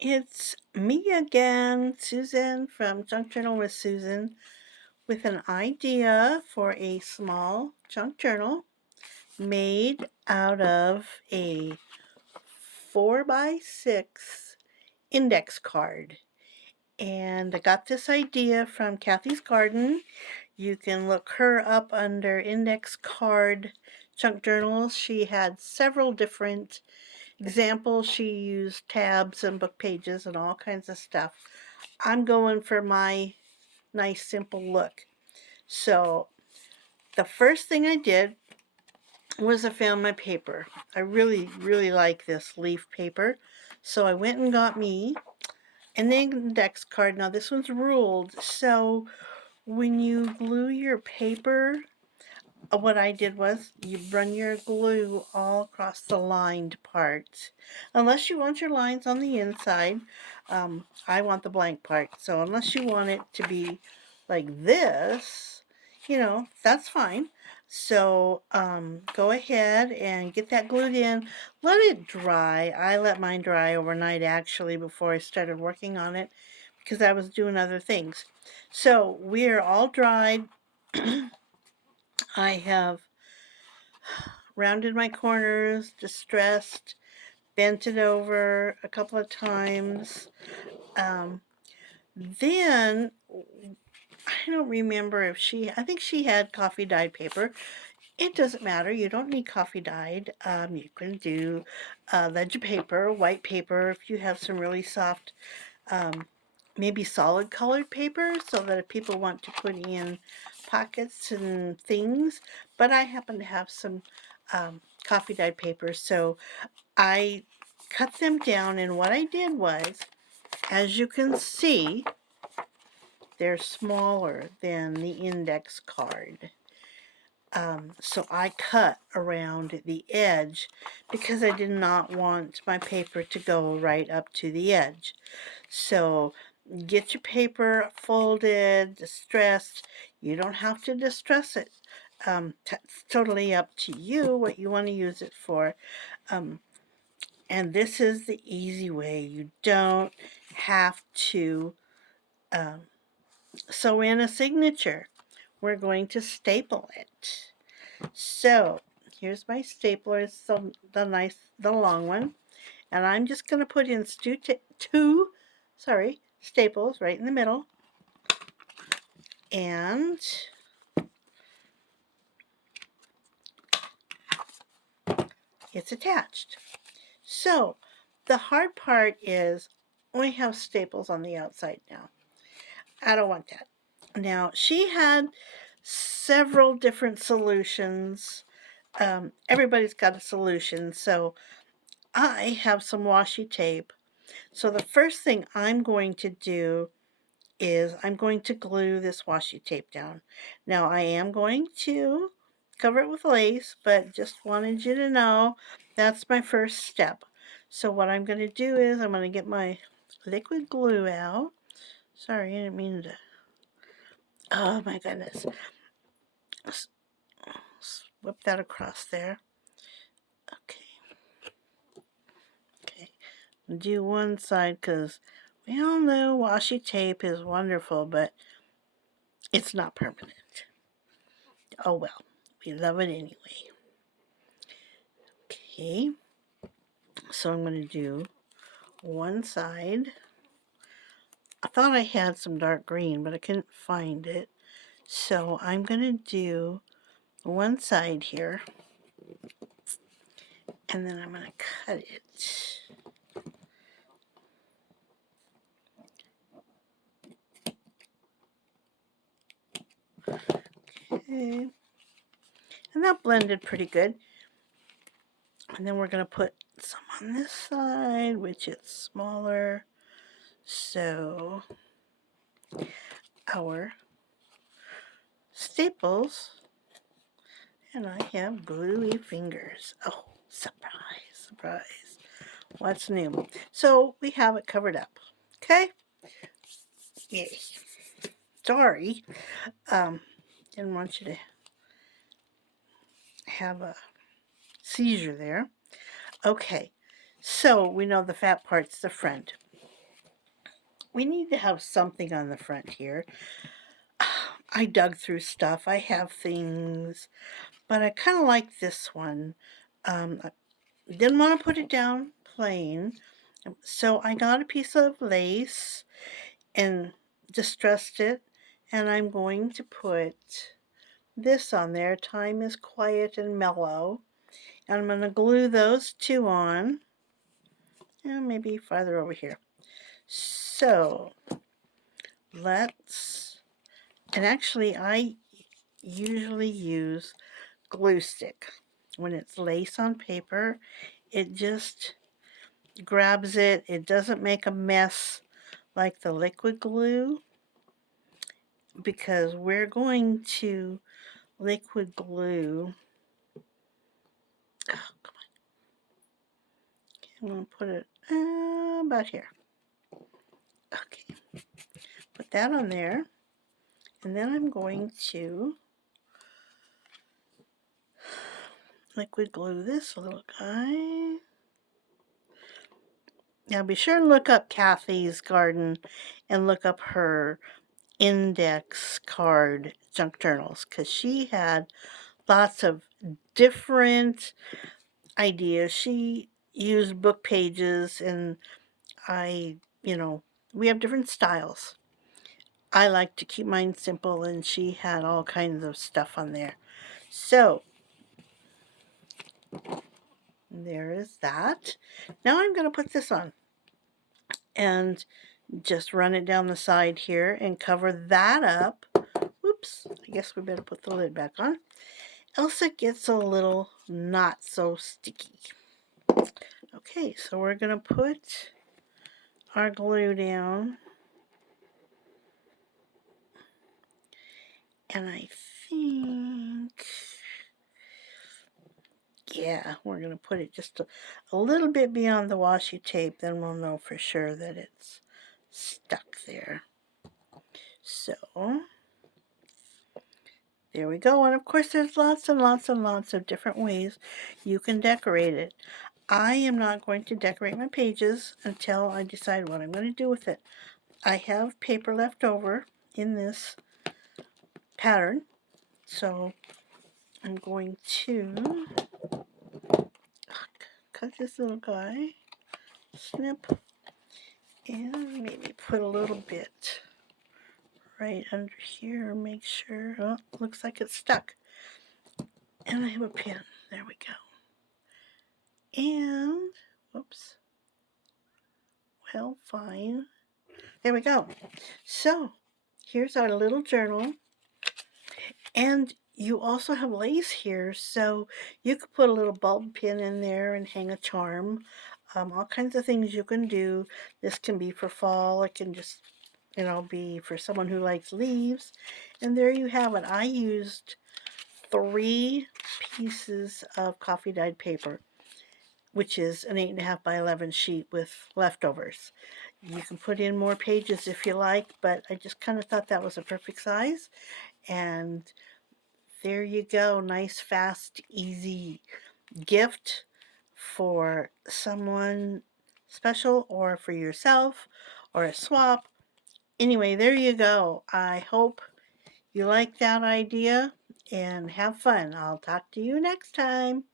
It's me again, Susan from Junk Journal with Susan, with an idea for a small junk journal made out of a 4x6 index card. And I got this idea from Kathy's Garden. You can look her up under index card junk journals. She had several different examples. She used tabs and book pages and all kinds of stuff. I'm going for my nice simple look. So the first thing I did was I found my paper. I really like this leaf paper. So I went and got me an index card. Now this one's ruled. So when you glue your paper, what I did was you run your glue all across the lined part. Unless you want your lines on the inside, I want the blank part. So unless you want it to be like this, that's fine. So go ahead and get that glued in. Let it dry. I let mine dry overnight actually before I started working on it because I was doing other things. So we are all dried. I have rounded my corners, distressed, bent it over a couple of times. Then I don't remember if I think she had coffee dyed paper. It doesn't matter. You don't need coffee dyed. You can do ledger paper, white paper, if you have some really soft, um, maybe solid colored paper so that if people want to put in pockets and things. But I happen to have some coffee dyed paper, so I cut them down, and what I did was, as you can see, they're smaller than the index card. So I cut around the edge because I did not want my paper to go right up to the edge. So get your paper folded, distressed. You don't have to distress it. It's totally up to you what you want to use it for. Um, And this is the easy way. You don't have to um, sew in a signature. We're going to staple it. So here's my stapler. It's the long one. And I'm just going to put in two staples right in the middle. And it's attached. So the hard part is we have staples on the outside now. I don't want that. Now, she had several different solutions. Everybody's got a solution. So I have some washi tape. So the first thing I'm going to do is I'm going to glue this washi tape down. Now, I am going to cover it with lace, but just wanted you to know that's my first step. So what I'm going to do is I'm going to get my liquid glue out. Sorry, I didn't mean to. Oh my goodness. Whip that across there. Okay. Do one side because we all know washi tape is wonderful, but it's not permanent. Oh well, we love it anyway. Okay. So I'm going to do one side. I thought I had some dark green, but I couldn't find it. So I'm going to do one side here, and then I'm going to cut it. Okay. And that blended pretty good. And then we're going to put some on this side, which is smaller. So our staples, and I have gluey fingers. Oh, surprise. What's new? So we have it covered up. Okay? Yay. Sorry. Didn't want you to have a seizure there. Okay. So we know the fat part's the front. we need to have something on the front here. I dug through stuff. I have things, but I kind of like this one. I didn't want to put it down plain, so I got a piece of lace and distressed it, and I'm going to put this on there. Time is quiet and mellow. And I'm going to glue those two on, and maybe farther over here. So let's, and actually I usually use glue stick. When it's lace on paper, it just grabs it. It doesn't make a mess like the liquid glue, because we're going to liquid glue. Oh, come on. I'm going to put it about here. Okay. Put that on there. And then I'm going to liquid glue this little guy. Now be sure to look up Kathy's Garden and look up her index card junk journals, because she had lots of different ideas. She used book pages, and we have different styles. I like to keep mine simple, and she had all kinds of stuff on there. So there is that. Now I'm going to put this on and just run it down the side here and cover that up. Whoops, I guess we better put the lid back on, else it gets a little not so sticky. Okay, so we're going to put our glue down, and I think, yeah, we're going to put it just a little bit beyond the washi tape, then we'll know for sure that it's stuck there. So there we go. And of course there's lots and lots and lots of different ways you can decorate it. I am not going to decorate my pages until I decide what I'm going to do with it. I have paper left over in this pattern, so I'm going to cut this little guy, snip, and maybe put a little bit right under here, make sure. Oh, looks like it's stuck. And I have a pin. There we go. And, whoops. Well, fine. There we go. So, here's our little journal. And you also have lace here, so you could put a little bulb pin in there and hang a charm. All kinds of things you can do. This can be for fall. It can just, be for someone who likes leaves. And there you have it. I used 3 pieces of coffee dyed paper, which is an 8.5 by 11 sheet with leftovers. You can put in more pages if you like, but I just kind of thought that was a perfect size. And there you go. Nice, fast, easy gift for someone special or for yourself or a swap. Anyway, there you go. I hope you like that idea and have fun. I'll talk to you next time.